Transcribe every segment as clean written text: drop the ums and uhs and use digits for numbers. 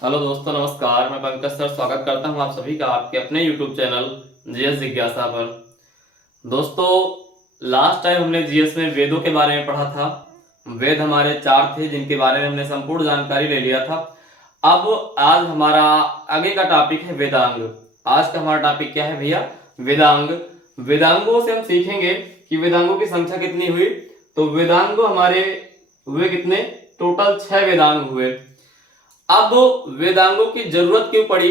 Hello दोस्तों, नमस्कार। मैं पंकज सर स्वागत करता हूं आप सभी का आपके अपने यूट्यूब चैनल जीएस जिज्ञासा पर। दोस्तों, लास्ट टाइम हमने जीएस में वेदों के बारे में पढ़ा था। वेद हमारे चार थे जिनके बारे में हमने संपूर्ण जानकारी ले लिया था। अब आज हमारा आगे का टॉपिक है वेदांग। आज का हमारा टॉपिक क्या है भैया? वेदांग। वेदांगों से हम सीखेंगे कि वेदांगों की संख्या कितनी हुई। तो वेदांग हमारे हुए कितने? टोटल 6 वेदांग हुए। अब वेदांगों की जरूरत क्यों पड़ी?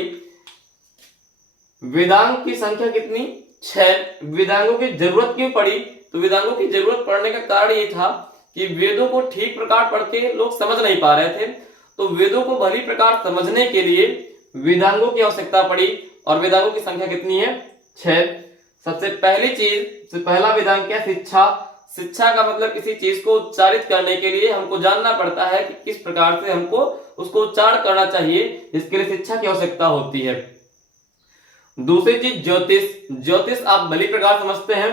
वेदांग की संख्या कितनी? 6। वेदांगों की जरूरत क्यों पड़ी? तो वेदांगों की जरूरत पड़ने का कारण ये था कि वेदों को ठीक प्रकार पढ़ के लोग समझ नहीं पा रहे थे। तो वेदों को भली प्रकार समझने के लिए वेदांगों की आवश्यकता पड़ी। और वेदांगों की संख्या कितनी है? 6। सबसे पहली चीज, सबसे पहला वेदांग क्या? शिक्षा। शिक्षा का मतलब किसी चीज को उच्चारित करने के लिए हमको जानना पड़ता है कि किस प्रकार से हमको उसको उच्चारण करना चाहिए, इसके लिए शिक्षा की आवश्यकता होती है। दूसरी चीज ज्योतिष। ज्योतिष आप भली प्रकार समझते हैं।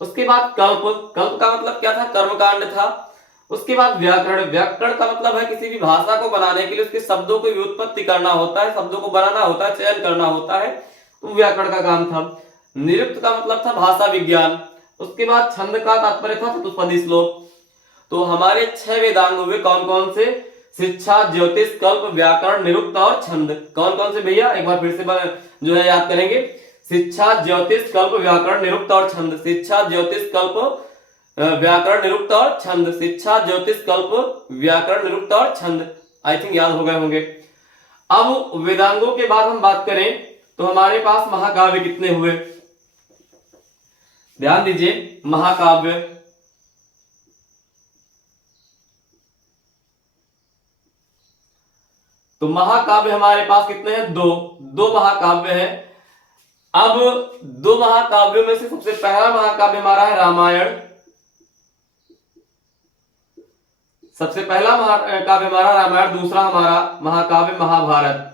उसके बाद कल्प। कल्प का मतलब क्या था? कर्मकांड था। उसके बाद व्याकरण। व्याकरण का मतलब है किसी भी भाषा को बनाने के लिए उसके शब्दों की व्युत्पत्ति करना होता है, शब्दों को बनाना होता है, चयन करना होता है, तो व्याकरण का काम था। निरुक्त का मतलब था भाषा विज्ञान। उसके बाद छंद का तात्पर्य था चतुष्पदी श्लोक। तो हमारे 6 वेदांग हुए। कौन कौन से? शिक्षा, ज्योतिष, कल्प, व्याकरण, निरुक्त और छंद। कौन कौन से भैया? एक बार फिर से जो है याद करेंगे। शिक्षा, ज्योतिष, कल्प, व्याकरण, निरुक्त और छंद। शिक्षा, ज्योतिष, कल्प, व्याकरण, निरुक्त और छंद। शिक्षा, ज्योतिष, कल्प, व्याकरण, निरुक्त और छंद। आई थिंक याद हो गए होंगे। अब वेदांगों के बाद हम बात करें तो हमारे पास महाकाव्य कितने हुए? ध्यान दीजिए, महाकाव्य। तो महाकाव्य हमारे पास कितने हैं? दो। दो महाकाव्य हैं। अब दो महाकाव्यों में से सबसे पहला महाकाव्य हमारा है रामायण। सबसे पहला महाकाव्य हमारा रामायण। दूसरा हमारा महाकाव्य महाभारत।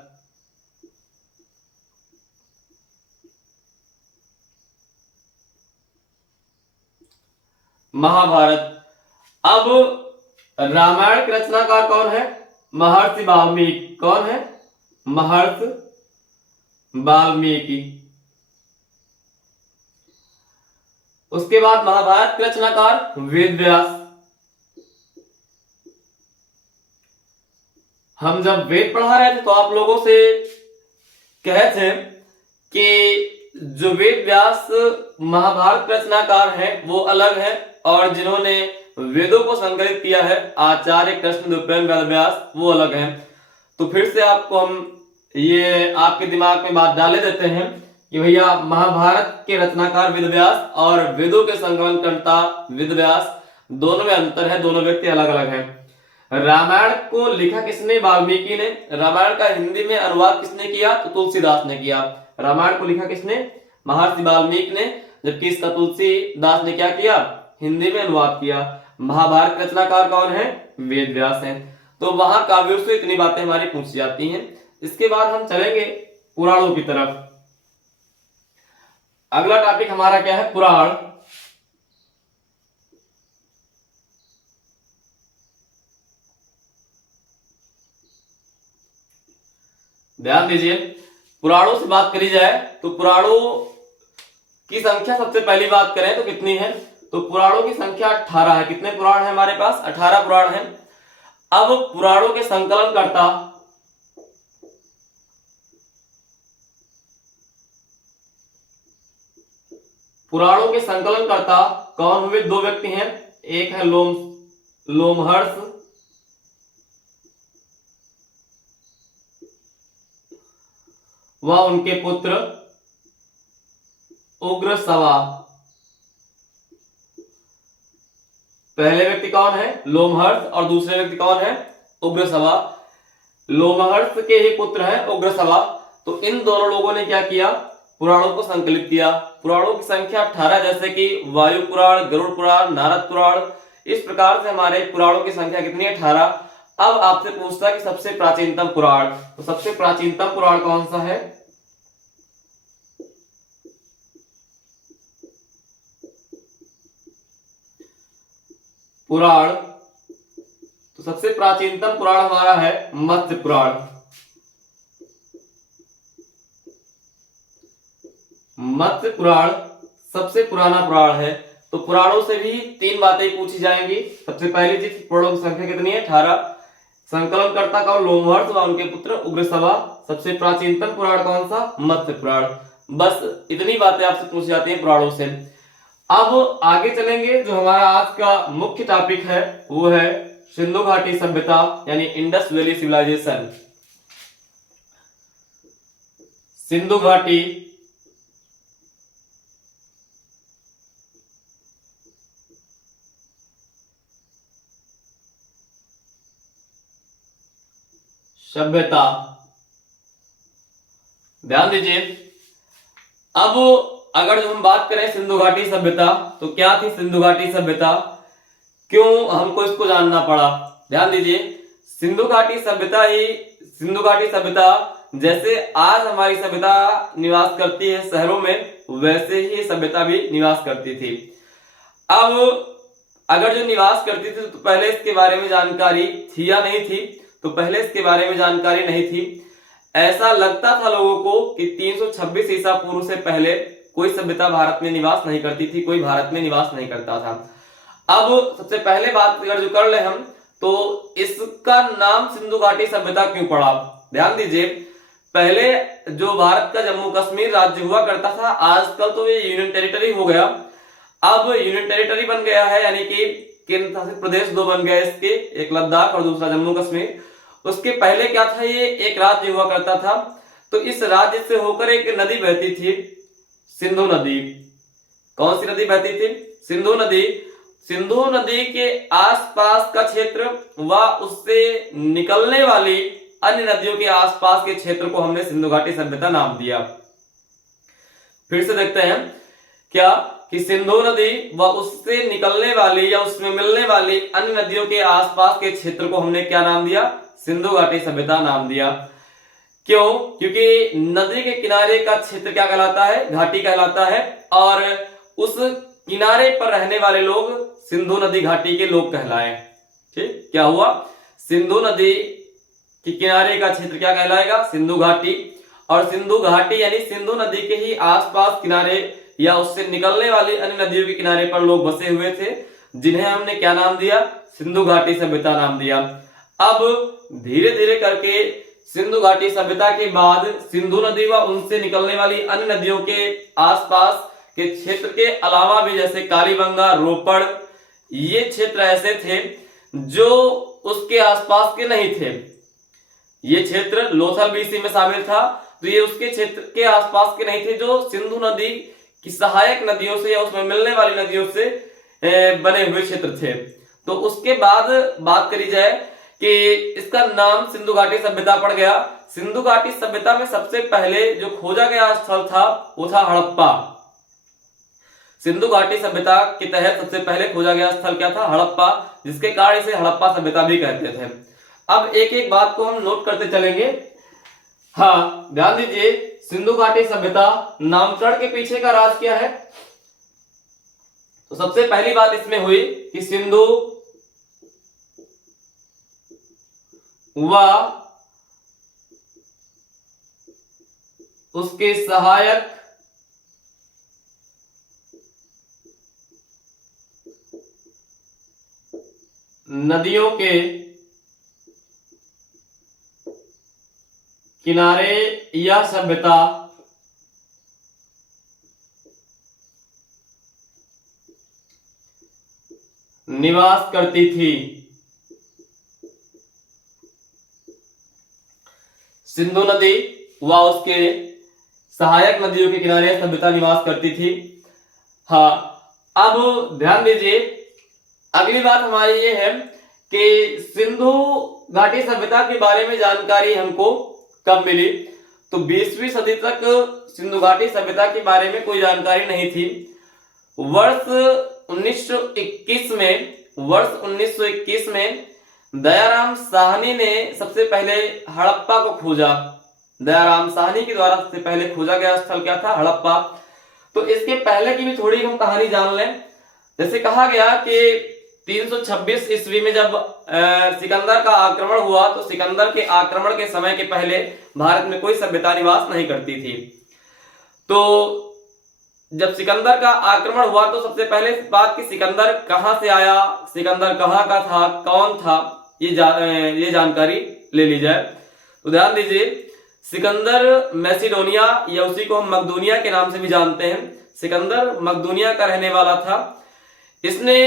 महाभारत। अब रामायण के रचनाकार कौन है? महर्षि वाल्मीकि। कौन है? महर्षि वाल्मीकि। उसके बाद महाभारत के रचनाकार वेद व्यास। हम जब वेद पढ़ा रहे थे तो आप लोगों से कहे थे कि जो वेद व्यास महाभारत रचनाकार हैं वो अलग है, और जिन्होंने वेदों को संकलित किया है आचार्य कृष्णद्वैपायन वेद व्यास, वो अलग हैं। तो फिर से आपको हम ये आपके दिमाग में बात डाले देते हैं कि भैया महाभारत के रचनाकार वेद व्यास और वेदों के संकलनकर्ता वेद व्यास, दोनों में अंतर है, दोनों व्यक्ति अलग अलग हैं। रामायण को लिखा किसने? वाल्मीकि ने। रामायण का हिंदी में अनुवाद किसने किया? तो तुलसीदास ने किया। रामायण को लिखा किसने? महर्षि वाल्मीकि ने। जबकि इसका तुलसीदास ने क्या किया? हिंदी में अनुवाद किया। महाभारत रचनाकार कौन है? वेद व्यास हैं। तो वहां काव्यों से इतनी बातें हमारी पूछी जाती हैं। इसके बाद हम चलेंगे पुराणों की तरफ। अगला टॉपिक हमारा क्या है? पुराण। ध्यान दीजिए, पुराणों से बात करी जाए तो पुराणों की संख्या सबसे पहली बात करें तो कितनी है? तो पुराणों की संख्या 18 है। कितने पुराण है हमारे पास? 18 पुराण है। अब पुराणों के संकलनकर्ता कौन हुए? दो व्यक्ति हैं। एक है लोमहर्ष व उनके पुत्र उग्रश्रवा। पहले व्यक्ति कौन है? लोमहर्ष। और दूसरे व्यक्ति कौन है? उग्रश्रवा। लोमहर्ष के ही पुत्र हैं उग्रश्रवा। तो इन दोनों लोगों ने क्या किया? पुराणों को संकलित किया। पुराणों की संख्या 18, जैसे कि वायु पुराण, गरुड़ पुराण, नारद पुराण। इस प्रकार से हमारे पुराणों की संख्या कितनी है? 18। अब आपसे पूछता है कि सबसे प्राचीनतम पुराण, तो सबसे प्राचीनतम पुराण कौन सा है? पुराण। तो सबसे प्राचीनतम पुराण हमारा है मत्स्य पुराण। मत्स्य पुराण सबसे पुराना पुराण है। तो पुराणों से भी 3 बातें पूछी जाएंगी। सबसे पहली चीज, पुराणों की संख्या कितनी है? 18। संकलनकर्ता कौन? लोमहर्ष व उनके पुत्र उग्रसभा। सबसे प्राचीनतम पुराण कौन सा? मत्स्य पुराण। बस इतनी बातें आपसे पूछी जाती हैं पुराणों से। अब आगे चलेंगे, जो हमारा आज का मुख्य टॉपिक है वो है सिंधु घाटी सभ्यता यानी इंडस वैली सिविलाइजेशन। सिंधु घाटी सभ्यता। ध्यान दीजिए, अब अगर जो हम बात करें सिंधु घाटी सभ्यता, तो क्या थी सिंधु घाटी सभ्यता, क्यों हमको इसको जानना पड़ा? ध्यान दीजिए, सिंधु घाटी सभ्यता जैसे आज हमारी सभ्यता निवास करती है शहरों में, वैसे ही सभ्यता भी निवास करती थी। अब अगर जो निवास करती थी तो पहले इसके बारे में जानकारी थी या नहीं थी? तो पहले इसके बारे में जानकारी नहीं थी। ऐसा लगता था लोगों को कि 326 ईसा पूर्व से पहले कोई सभ्यता भारत में निवास नहीं करती थी, कोई भारत में निवास नहीं करता था। अब सबसे पहले बात अगर जो कर ले हम, तो इसका नाम सिंधु घाटी सभ्यता क्यों पड़ा? ध्यान दीजिए, पहले जो भारत का जम्मू कश्मीर राज्य हुआ करता था, आजकल तो ये यूनियन टेरिटरी हो गया। अब यूनियन टेरिटरी बन गया है, यानी कि केंद्र शासित प्रदेश 2 बन गए इसके, एक लद्दाख और दूसरा जम्मू कश्मीर। उसके पहले क्या था, ये एक राज्य हुआ करता था। तो इस राज्य से होकर एक नदी बहती थी, सिंधु नदी। कौन सी नदी बहती थी? सिंधु नदी। सिंधु नदी के आसपास का क्षेत्र व उससे निकलने वाली अन्य नदियों के आसपास के क्षेत्र को हमने सिंधु घाटी सभ्यता नाम दिया। फिर से देखते हैं क्या कि सिंधु नदी व उससे निकलने वाली या उसमें मिलने वाली अन्य नदियों के आसपास के क्षेत्र को हमने क्या नाम दिया? सिंधु घाटी सभ्यता नाम दिया। क्यों? क्योंकि नदी के किनारे का क्षेत्र क्या कहलाता है? घाटी कहलाता है। और उस किनारे पर रहने वाले लोग सिंधु नदी घाटी के लोग कहलाए। ठीक, क्या हुआ? सिंधु नदी के किनारे का क्षेत्र क्या कहलाएगा? सिंधु घाटी। और सिंधु घाटी यानी सिंधु नदी के ही आसपास किनारे या उससे निकलने वाली अन्य नदियों के किनारे पर लोग बसे हुए थे, जिन्हें हमने क्या नाम दिया? सिंधु घाटी सभ्यता नाम दिया। अब धीरे धीरे करके सिंधु घाटी सभ्यता के बाद सिंधु नदी व उनसे निकलने वाली अन्य नदियों के आसपास के क्षेत्र के अलावा भी, जैसे कालीबंगा, रोपड़, ये क्षेत्र ऐसे थे जो उसके आसपास के नहीं थे। ये क्षेत्र लोथल बीसी में शामिल था, तो ये उसके क्षेत्र के आसपास के नहीं थे, जो सिंधु नदी की सहायक नदियों से या उसमें मिलने वाली नदियों से बने हुए क्षेत्र थे। तो उसके बाद बात करी जाए कि इसका नाम सिंधु घाटी सभ्यता पड़ गया। सिंधु घाटी सभ्यता में सबसे पहले जो खोजा गया स्थल था वो था हड़प्पा। सिंधु घाटी सभ्यता के तहत सबसे पहले खोजा गया स्थल क्या था? हड़प्पा, जिसके कारण इसे हड़प्पा सभ्यता भी कहते थे। अब एक एक बात को हम नोट करते चलेंगे। हाँ, ध्यान दीजिए, सिंधु घाटी सभ्यता नामकरण के पीछे का राज क्या है? तो सबसे पहली बात इसमें हुई कि सिंधु व उसके सहायक नदियों के किनारे यह सभ्यता निवास करती थी। सिंधु नदी व उसके सहायक नदियों के किनारे सभ्यता निवास करती थी। हाँ, अब ध्यान दीजिए, अगली बात हमारी ये है कि सिंधु घाटी सभ्यता के बारे में जानकारी हमको कब मिली? तो 20वीं सदी तक सिंधु घाटी सभ्यता के बारे में कोई जानकारी नहीं थी। वर्ष 1921 में दयाराम साहनी ने सबसे पहले हड़प्पा को खोजा। दयाराम साहनी के द्वारा सबसे पहले खोजा गया स्थल क्या था? हड़प्पा। तो इसके पहले की भी थोड़ी हम कहानी जान लें। जैसे कहा गया कि 326 ईस्वी में जब सिकंदर का आक्रमण हुआ, तो सिकंदर के आक्रमण के समय के पहले भारत में कोई सभ्यता निवास नहीं करती थी। तो जब सिकंदर का आक्रमण हुआ तो सबसे पहले इस बात की सिकंदर कहां से आया, सिकंदर कहां का था, कौन था, ये जानकारी ले ली जाए। तो ध्यान दीजिए, सिकंदर मैसिडोनिया या उसी को हम मकदूनिया के नाम से भी जानते हैं, सिकंदर मकदूनिया का रहने वाला था। इसने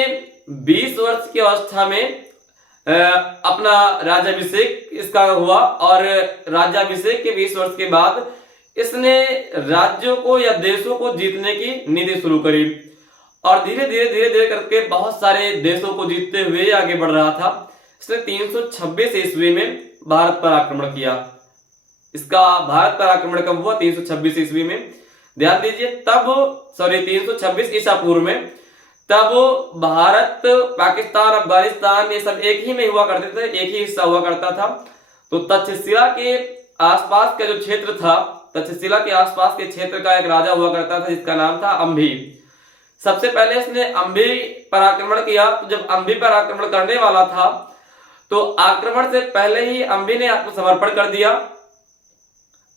20 वर्ष की अवस्था में अपना राज्याभिषेक इसका हुआ और राज्याभिषेक के 20 वर्ष के बाद इसने राज्यों को या देशों को जीतने की नीति शुरू करी और धीरे धीरे करके बहुत सारे देशों को जीतते हुए आगे बढ़ रहा था। इसने 326 ईस्वी में भारत पर आक्रमण किया। इसका भारत पर आक्रमण कब हुआ? 326 ईस्वी में। ध्यान दीजिए, तब 326 ईसा पूर्व में, तब भारत, पाकिस्तान, अफगानिस्तान ये सब एक ही में हुआ करते थे, एक ही हिस्सा हुआ करता था। तो तक्षशिला के आसपास का जो क्षेत्र था, तक्षशिला के आसपास के क्षेत्र का एक राजा हुआ करता था जिसका नाम था अंभी। सबसे पहले इसने अंभी पर आक्रमण किया। तो जब अंभी पर आक्रमण करने वाला था तो आक्रमण से पहले ही अंभी ने आत्मसमर्पण कर दिया।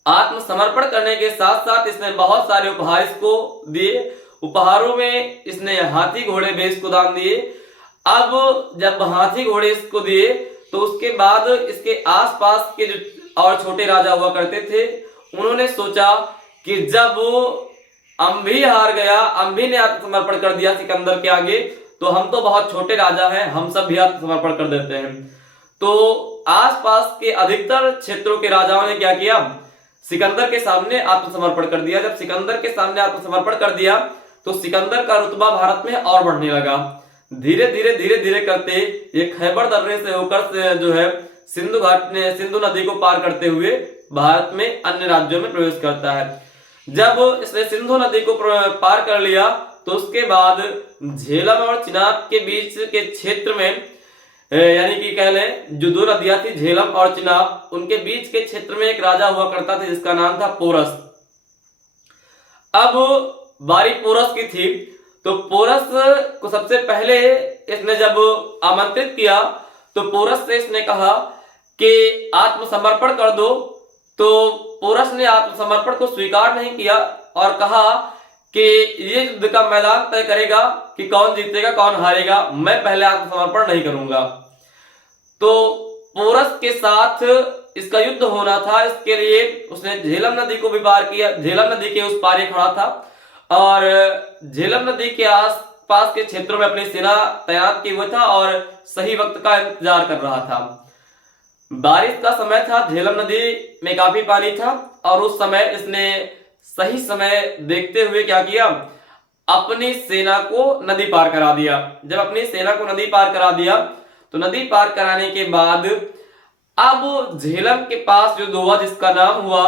आत्मसमर्पण करने के साथ साथ इसने बहुत सारे उपहार इसको दिए। उपहारों में इसने हाथी घोड़े भी इसको दान दिए। अब जब हाथी घोड़े इसको दिए तो उसके बाद इसके आसपास के जो और छोटे राजा हुआ करते थे उन्होंने सोचा कि जब अंभी हार गया, अंभी ने आत्मसमर्पण कर दिया सिकंदर के आगे, तो हम तो बहुत छोटे राजा हैं, हम सब भी आत्मसमर्पण कर देते हैं। तो आसपास के अधिकतर क्षेत्रों के राजाओं ने क्या किया? सिकंदर के सामने आत्मसमर्पण कर दिया। जब सिकंदर के सामने आत्मसमर्पण कर दिया तो सिकंदर का रुतबा भारत में और बढ़ने लगा। धीरे धीरे करते ये खैबर दर्रे से होकर जो है सिंधु घाट ने सिंधु नदी को पार करते हुए भारत में अन्य राज्यों में प्रवेश करता है। जब इसने सिंधु नदी को पार कर लिया तो उसके बाद झेलम और चिनाब के बीच के क्षेत्र में, यानी कि कह लें जो दो नदियां थी झेलम और चिनाब, उनके बीच के क्षेत्र में एक राजा हुआ करता था जिसका नाम था पोरस। अब बारी पोरस की थी। तो पोरस को सबसे पहले इसने जब आमंत्रित किया तो पोरस से इसने कहा कि आत्मसमर्पण कर दो। तो पोरस ने आत्मसमर्पण को स्वीकार नहीं किया और कहा कि ये युद्ध का मैदान तय करेगा कि कौन जीतेगा कौन हारेगा, मैं पहले आत्मसमर्पण नहीं करूंगा। तो पोरस के साथ इसका युद्ध होना था, इसके लिए उसने झेलम नदी को भी पार किया। झेलम नदी के उस पार खड़ा था और झेलम नदी के आसपास के क्षेत्रों में अपनी सेना तैनात किए हुए था और सही वक्त का इंतजार कर रहा था। बारिश का समय था, झेलम नदी में काफी पानी था और उस समय इसने सही समय देखते हुए क्या किया? अपनी सेना को नदी पार करा दिया। जब अपनी सेना को नदी पार करा दिया तो नदी पार कराने के बाद अब झेलम के पास युद्ध हुआ जिसका नाम हुआ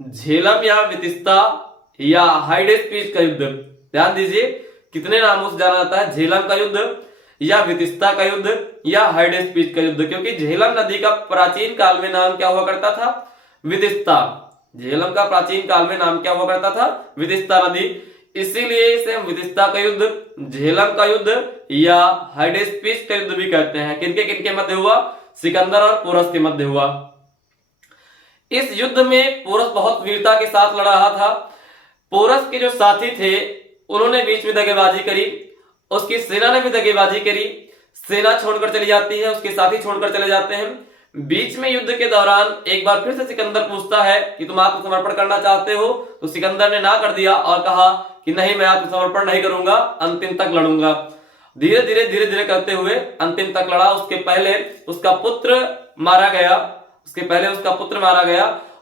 झेलम या वितिस्ता या हाइडेस्पीच का युद्ध। ध्यान दीजिए, कितने नामों से जाना जाता है? झेलम का युद्ध या वितिस्ता का युद्ध या हाइडेस्पीच का युद्ध, क्योंकि झेलम नदी का प्राचीन काल में नाम क्या हुआ करता था? वितिस्ता। झेलम का प्राचीन काल में नाम क्या हुआ करता था? वितिस्ता नदी। इसीलिए इसे वितिस्ता का युद्ध, झेलम का युद्ध या हाइडेस्पीच का युद्ध भी कहते हैं। किनके किनके मध्य हुआ? सिकंदर और पोरस के मध्य हुआ। इस युद्ध में पोरस बहुत वीरता के साथ लड़ रहा था। पोरस के जो साथी थे उन्होंने बीच में दगेबाजी करी, उसकी सेना ने भी दगेबाजी करी। सेना छोड़कर चली जाती है, उसके साथी छोड़कर चले जाते हैं। बीच में युद्ध के दौरान एक बार फिर से सिकंदर पूछता है कि तुम आत्मसमर्पण करना चाहते हो? तो सिकंदर ने ना कर दिया और कहा कि नहीं, मैं आत्मसमर्पण नहीं करूंगा, अंतिम तक लड़ूंगा। धीरे धीरे करते हुए अंतिम तक लड़ा। उसके पहले उसका पुत्र मारा गया।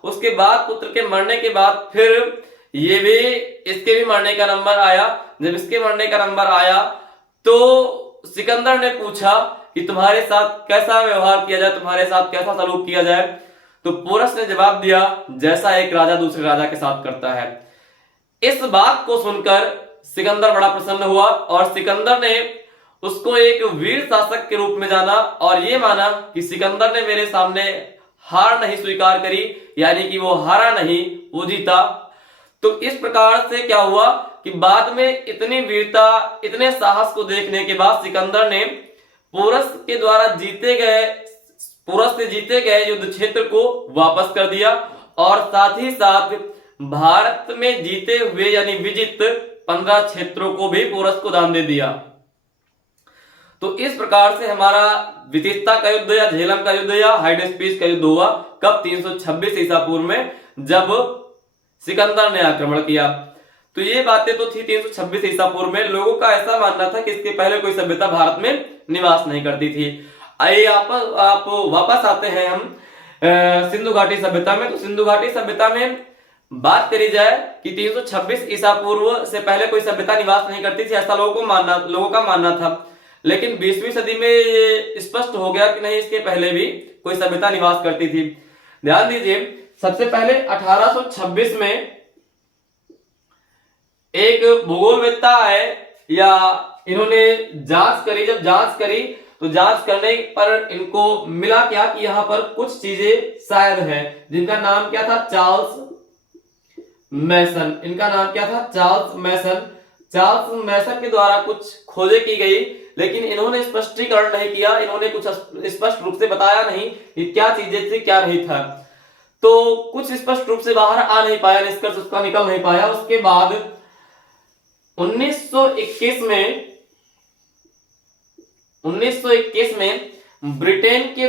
उसके बाद पुत्र के मरने के बाद फिर इसके भी मरने का नंबर आया। जब इसके मरने का नंबर आया तो सिकंदर ने पूछा कि तुम्हारे साथ कैसा व्यवहार किया जाए, तुम्हारे साथ कैसा सलूक किया जाए? तो पोरस ने जवाब दिया, जैसा एक राजा दूसरे राजा के साथ करता है। इस बात को सुनकर सिकंदर बड़ा प्रसन्न हुआ और सिकंदर ने उसको एक वीर शासक के रूप में जाना और ये माना कि सिकंदर ने मेरे सामने हार नहीं स्वीकार करी, यानी कि वो हारा नहीं, वो जीता। तो इस प्रकार से क्या हुआ कि बाद में इतनी वीरता, इतने साहस को देखने के बाद सिकंदर ने पोरस से जीते गए युद्ध क्षेत्र को वापस कर दिया और साथ ही साथ भारत में जीते हुए यानी विजित 15 क्षेत्रों को भी पोरस को दान दे दिया। तो इस प्रकार से हमारा विदिशा का युद्ध या झेलम का युद्ध या हाइडेस्पिस का युद्ध हुआ कब? 326 ईसा पूर्व में, जब सिकंदर ने आक्रमण किया। तो ये बातें तो थी 326 ईसा पूर्व में। लोगों का ऐसा मानना था कि इसके पहले कोई सभ्यता भारत में निवास नहीं करती थी। आइए आप वापस आते हैं हम सिंधु घाटी सभ्यता में। तो सिंधु घाटी सभ्यता में बात करी जाए कि 326 ईसा पूर्व से पहले कोई सभ्यता निवास नहीं करती थी, ऐसा लोगों का मानना था। लेकिन 20वीं सदी में ये स्पष्ट हो गया कि नहीं, इसके पहले भी कोई सभ्यता निवास करती थी। ध्यान दीजिए, सबसे पहले 1826 में एक भूगोलवेत्ता है या इन्होंने जांच करी। जब जांच करी तो जांच करने पर इनको मिला क्या कि यहाँ पर कुछ चीजें शायद है, जिनका नाम क्या था? चार्ल्स मैसन। इनका नाम क्या था? चार्ल्स मैसन। चार्ल्स मैसन के द्वारा कुछ खोजें की गई, लेकिन इन्होंने स्पष्टीकरण नहीं किया। इन्होंने कुछ स्पष्ट रूप से बताया नहीं कि क्या चीजें थी क्या नहीं था। तो कुछ स्पष्ट रूप से बाहर आ नहीं पाया, निष्कर्ष उसका निकल नहीं पाया। उसके बाद 1921 में ब्रिटेन के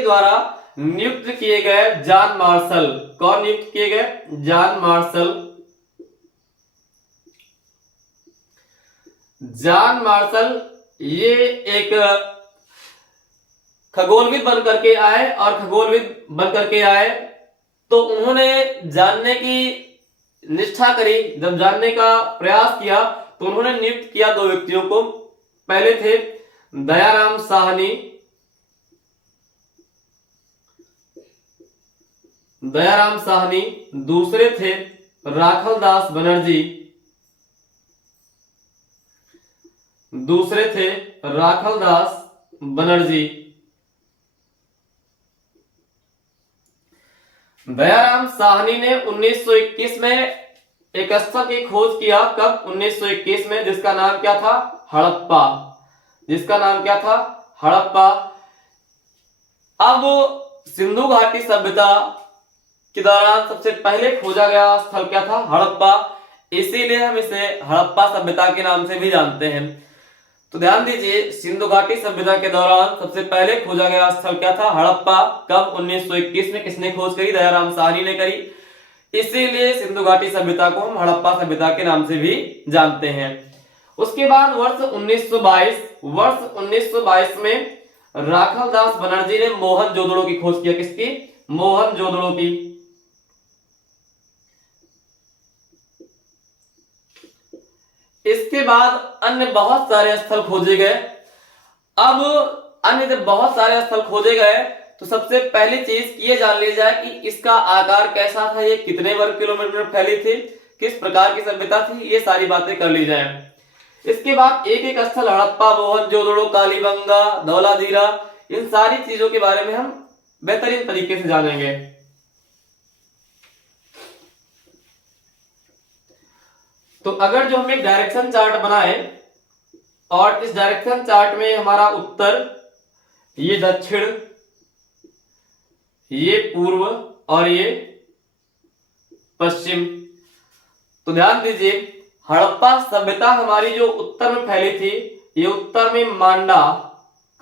द्वारा नियुक्त किए गए जॉन मार्शल। कौन नियुक्त किए गए? John Marshall. जॉन मार्शल ये एक खगोलविद बन करके आए, और खगोलविद बन करके आए तो उन्होंने जानने की निष्ठा करी। जब जानने का प्रयास किया तो उन्होंने नियुक्त किया दो व्यक्तियों को। पहले थे दयाराम साहनी, दूसरे थे राखलदास बनर्जी, दयाराम साहनी ने 1921 में एक स्थल की खोज किया। कब? 1921 में, जिसका नाम क्या था? हड़प्पा। अब सिंधु घाटी सभ्यता के दौरान सबसे पहले खोजा गया स्थल क्या था? हड़प्पा। इसीलिए हम इसे हड़प्पा सभ्यता के नाम से भी जानते हैं। तो ध्यान दीजिए, सिंधु घाटी सभ्यता के दौरान सबसे पहले खोजा गया स्थल क्या था? हड़प्पा। कब? 1921 में। किसने खोज करी? दयाराम साहनी ने करी। इसीलिए सिंधु घाटी सभ्यता को हम हड़प्पा सभ्यता के नाम से भी जानते हैं। उसके बाद वर्ष 1922 में राखलदास बनर्जी ने मोहनजोदड़ो की खोज किया। किसकी? मोहनजोदड़ो की। इसके बाद अन्य बहुत सारे स्थल खोजे गए। अब अन्य जब बहुत सारे स्थल खोजे गए तो सबसे पहली चीज ये जान ली जाए कि इसका आकार कैसा था, ये कितने वर्ग किलोमीटर में फैली थी, किस प्रकार की सभ्यता थी, ये सारी बातें कर ली जाए। इसके बाद एक एक स्थल हड़प्पा, मोहनजोदड़ो, कालीबंगा, धौलाधीरा, इन सारी चीजों के बारे में हम बेहतरीन तरीके से जानेंगे। तो अगर जो हम एक डायरेक्शन चार्ट बनाए और इस डायरेक्शन चार्ट में हमारा उत्तर, ये दक्षिण, ये पूर्व और ये पश्चिम, तो ध्यान दीजिए हड़प्पा सभ्यता हमारी जो उत्तर में फैली थी, ये उत्तर में मांडा,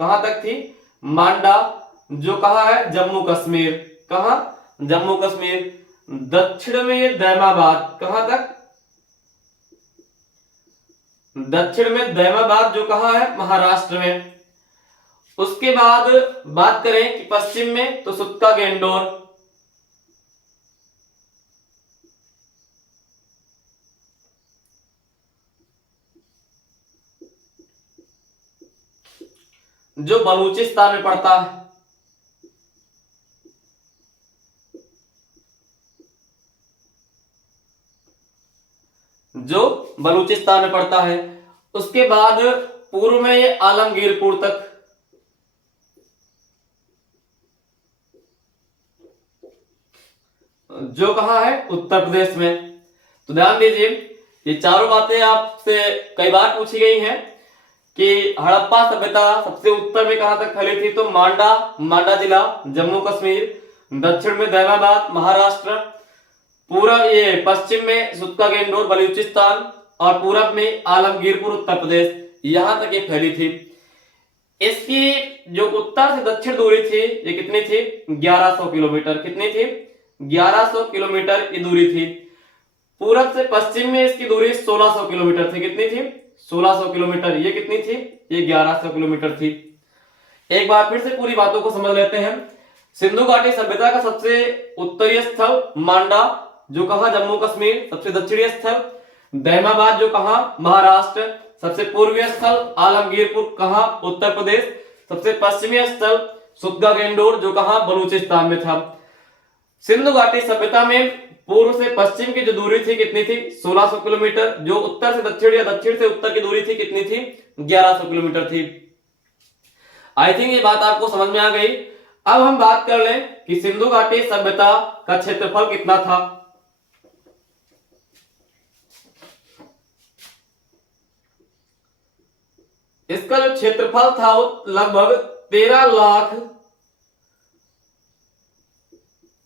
कहां तक थी? मांडा, जो कहां है? जम्मू कश्मीर। कहां? जम्मू कश्मीर। दक्षिण में ये दैमाबाद, कहां तक? दक्षिण में दैमाबाद, जो कहां है? महाराष्ट्र में। उसके बाद बात करें कि पश्चिम में, तो सुक्का गेंडोर। जो बलूचिस्तान में पड़ता है। उसके बाद पूर्व में ये आलमगीरपुर तक। जो कहां है? उत्तर प्रदेश में। तो ध्यान दीजिए, ये चारों बातें आपसे कई बार पूछी गई हैं कि हड़प्पा सभ्यता सबसे उत्तर में कहां तक फैली थी? तो मांडा जिला, जम्मू कश्मीर। दक्षिण में दैमाबाद, महाराष्ट्र। पूर्व ये पश्चिम में सुत्का गेंडोर बलूचिस्तान और पूरब में आलमगीरपुर उत्तर प्रदेश, यहां तक ये फैली थी। इसकी जो उत्तर से दक्षिण दूरी थी ये कितनी थी? 1100 किलोमीटर। कितनी थी? 1100 किलोमीटर की दूरी थी। पूरब से पश्चिम में इसकी दूरी 1600 किलोमीटर थी। कितनी थी? 1600 किलोमीटर। ये कितनी थी? ये 1100 किलोमीटर थी। एक बार फिर से पूरी बातों को समझ लेते हैं। सिंधु घाटी सभ्यता का सबसे उत्तरीय स्थल मांडा, जो कहा? जम्मू कश्मीर। सबसे दक्षिणी स्थल दैमाबाद, जो कहा? महाराष्ट्र। सबसे पूर्वीय स्थल आलमगीरपुर, कहा? उत्तर प्रदेश। सबसे पश्चिमी स्थल सुत्गा गेंडोर, जो कहा? बलूचिस्तान में था। सिंधु घाटी सभ्यता में पूर्व से पश्चिम की जो दूरी थी कितनी थी? 1600 किलोमीटर। जो उत्तर से दक्षिण या दक्षिण से उत्तर की दूरी थी कितनी थी? 1100 किलोमीटर थी। आई थिंक ये बात आपको समझ में आ गई। अब हम बात कर लें कि सिंधु घाटी सभ्यता का क्षेत्रफल कितना था। इसका जो क्षेत्रफल था वो लगभग 13 लाख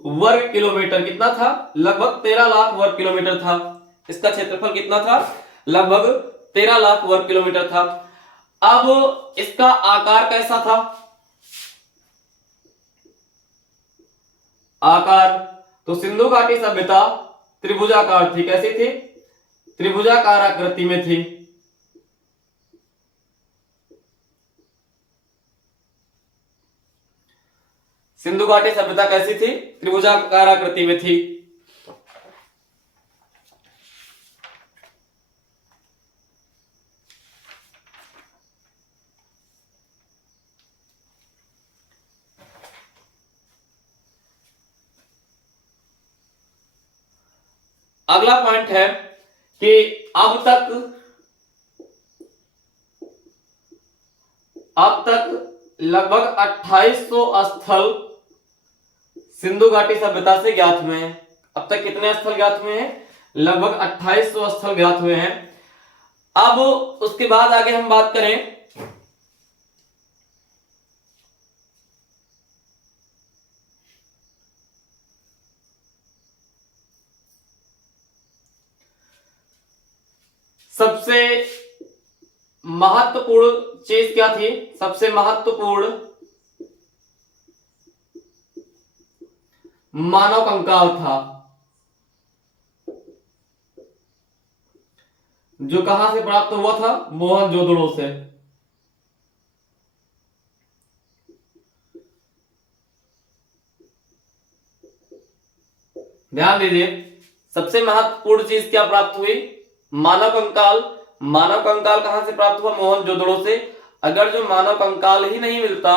वर्ग किलोमीटर। कितना था? लगभग 13 लाख वर्ग किलोमीटर था। इसका क्षेत्रफल कितना था? लगभग 13 लाख वर्ग किलोमीटर था। अब इसका आकार कैसा था? आकार तो सिंधु घाटी सभ्यता त्रिभुजाकार थी। कैसी थी? त्रिभुजाकार आकृति में थी। सिंधु घाटी सभ्यता कैसी थी? त्रिभुजाकार आकृति में थी। अगला पॉइंट है कि अब तक लगभग 2800 स्थल सिंधु घाटी सभ्यता से ज्ञात हुए हैं। अब तक कितने स्थल ज्ञात हुए हैं? लगभग 2800 स्थल ज्ञात हुए हैं। अब उसके बाद आगे हम बात करें सबसे महत्वपूर्ण चीज क्या थी? सबसे महत्वपूर्ण मानव कंकाल था, जो कहां से प्राप्त हुआ था? मोहनजोदड़ो से। ध्यान दीजिए, सबसे महत्वपूर्ण चीज क्या प्राप्त हुई? मानव कंकाल। मानव कंकाल कहां से प्राप्त हुआ? मोहनजोदड़ो से। अगर जो मानव कंकाल ही नहीं मिलता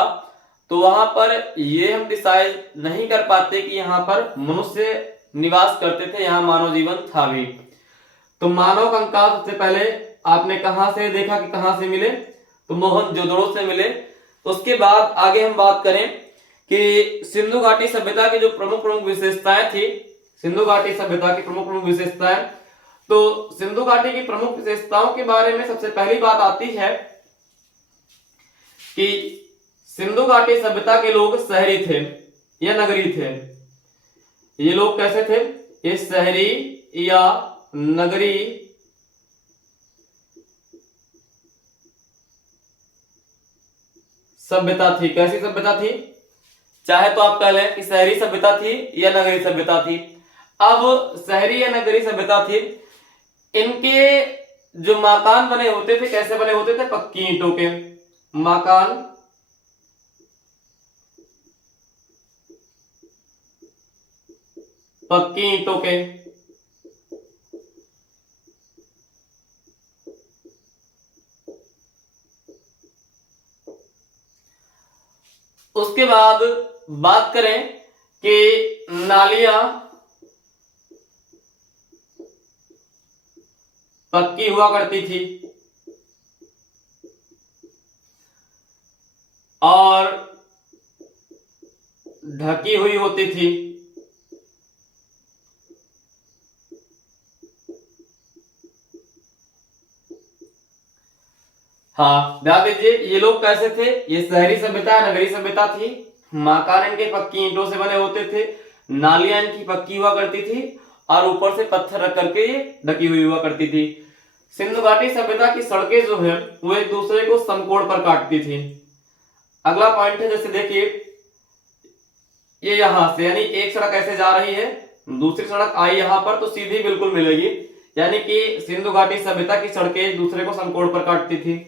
तो वहां पर ये हम डिसाइड नहीं कर पाते कि यहां पर मनुष्य निवास करते थे, यहां मानव जीवन था भी। तो मानव कंकाल सबसे पहले आपने कहां से देखा कि कहां से मिले? तो मोहनजोदड़ो से मिले। उसके बाद आगे हम बात करें कि सिंधु घाटी सभ्यता की जो प्रमुख प्रमुख विशेषताएं थी, सिंधु घाटी सभ्यता की प्रमुख प्रमुख विशेषताएं, तो सिंधु घाटी की प्रमुख विशेषताओं के बारे में सबसे पहली बात आती है कि सिंधु घाटी सभ्यता के लोग शहरी थे या नगरी थे। ये लोग कैसे थे? ये शहरी या नगरी सभ्यता थी। कैसी सभ्यता थी? चाहे तो आप कह लें कि शहरी सभ्यता थी या नगरी सभ्यता थी। अब शहरी या नगरी सभ्यता थी, इनके जो मकान बने होते थे कैसे बने होते थे? पक्की ईंटों के मकान पक्की ईंटों के। उसके बाद बात करें कि नालियां पक्की हुआ करती थी और ढकी हुई होती थी। हाँ, ध्यान दीजिए, ये लोग कैसे थे? ये शहरी सभ्यता नगरी सभ्यता थी। मकान इनके पक्की ईंटों से बने होते थे, नालियां इनकी पक्की हुआ करती थी और ऊपर से पत्थर रख करके ये ढकी हुई हुआ करती थी। सिंधु घाटी सभ्यता की सड़कें जो है वो एक दूसरे को समकोण पर काटती थी। अगला पॉइंट है, जैसे देखिए ये यहां से यानी एक सड़क ऐसे जा रही है, दूसरी सड़क आई यहां पर तो सीधी बिल्कुल मिलेगी, यानी कि सिंधु घाटी सभ्यता की सड़कें एक दूसरे को समकोण पर काटती थी।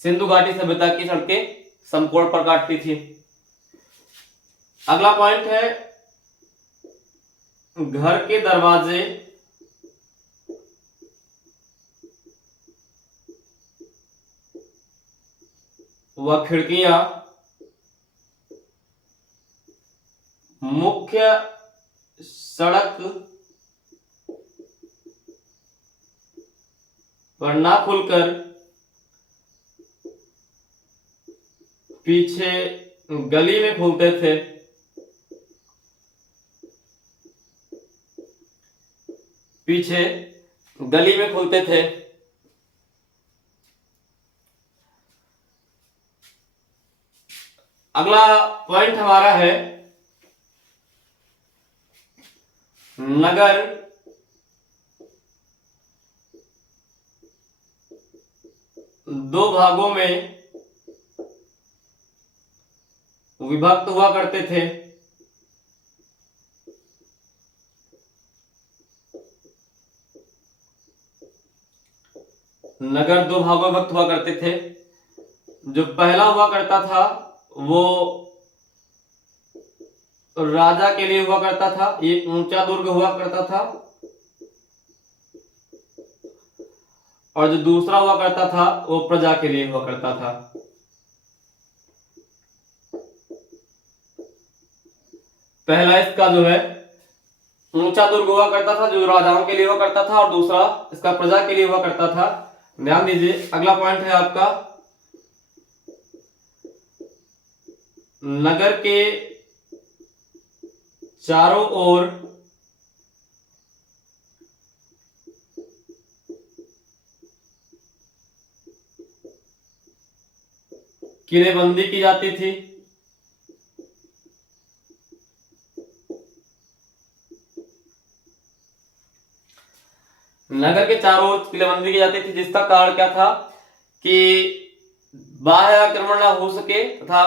सिंधु घाटी सभ्यता की सड़कें समकोण पर काटती थी। अगला पॉइंट है, घर के दरवाजे व खिड़कियां मुख्य सड़क पर ना खुलकर पीछे गली में खुलते थे। पीछे गली में खुलते थे। अगला पॉइंट हमारा है, नगर दो भागों में विभक्त हुआ करते थे। नगर दो भागों में विभक्त हुआ करते थे। जो पहला हुआ करता था वो राजा के लिए हुआ करता था, ये ऊंचा दुर्ग हुआ करता था, और जो दूसरा हुआ करता था वो प्रजा के लिए हुआ करता था। पहला इसका जो है ऊंचा दुर्ग हुआ करता था जो राजाओं के लिए हुआ करता था, और दूसरा इसका प्रजा के लिए हुआ करता था। ध्यान दीजिए, अगला पॉइंट है आपका, नगर के चारों ओर किलेबंदी की जाती थी। नगर के चारों ओर किलेबंदी की जाती थी, जिसका कारण क्या था कि बाह्य आक्रमण ना हो सके तथा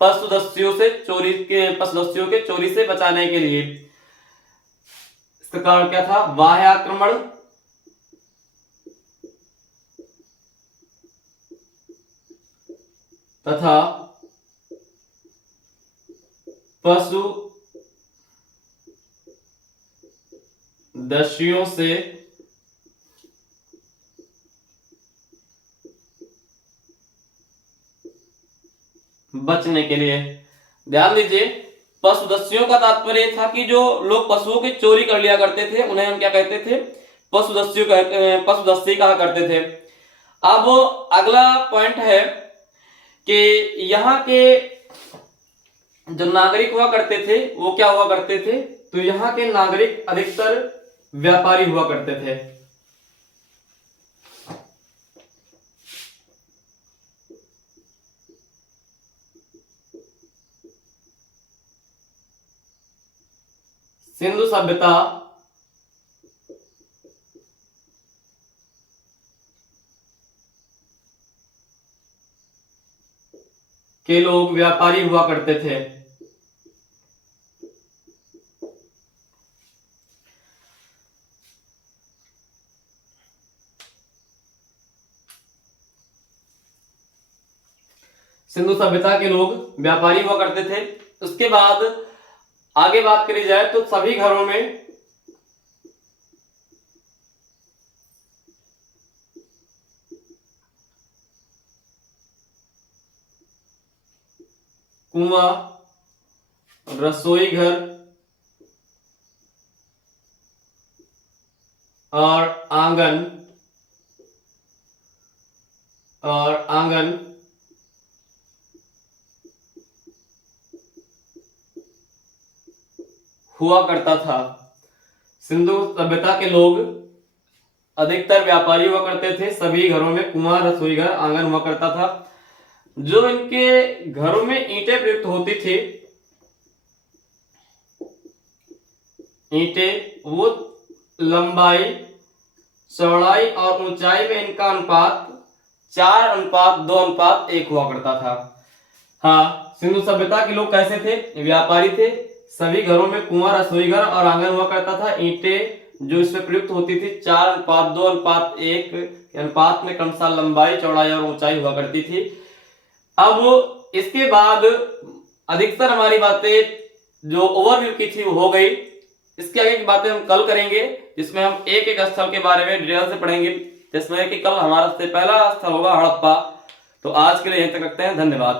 पशुदस्युओं के चोरी से बचाने के लिए। इसका कारण क्या था? बाह्य आक्रमण तथा पशुदस्युओं से बचने के लिए। ध्यान दीजिए, पशुदस्युओं का तात्पर्य था कि जो लोग पशुओं की चोरी कर लिया करते थे उन्हें हम क्या कहते थे? पशुदस्यु कहा करते थे। अब अगला पॉइंट है कि यहाँ के जो नागरिक हुआ करते थे वो क्या हुआ करते थे? तो यहाँ के नागरिक अधिकतर व्यापारी हुआ करते थे। सिंधु सभ्यता के लोग व्यापारी हुआ करते थे। सिंधु सभ्यता के लोग व्यापारी हुआ करते थे। उसके बाद आगे बात करी जाए तो सभी घरों में कुआं, रसोई घर और आंगन हुआ करता था। सिंधु सभ्यता के लोग अधिकतर व्यापारी हुआ करते थे। सभी घरों में कुआं, रसोई घर, आंगन हुआ करता था। जो इनके घरों में ईंटें प्रयुक्त होती थी, ईंटें, वो लंबाई, चौड़ाई और ऊंचाई में इनका अनुपात 4:2:1 हुआ करता था। हाँ, सिंधु सभ्यता के लोग कैसे थे? व्यापारी थे। सभी घरों में कुआं, रसोई घर और आंगन हुआ करता था। ईंटें जो इसमें प्रयुक्त होती थी 4:2:1 के अनुपात में क्रमशः लंबाई, चौड़ाई और ऊंचाई हुआ करती थी। अब इसके बाद अधिकतर हमारी बातें जो ओवरव्यू की थी वो हो गई। इसके आगे की बातें हम कल करेंगे, जिसमें हम एक एक स्थल के बारे में डिटेल से पढ़ेंगे, जिसमें कि कल हमारा सबसे पहला स्थल होगा हड़प्पा। तो आज के लिए यहीं तक रखते हैं। धन्यवाद।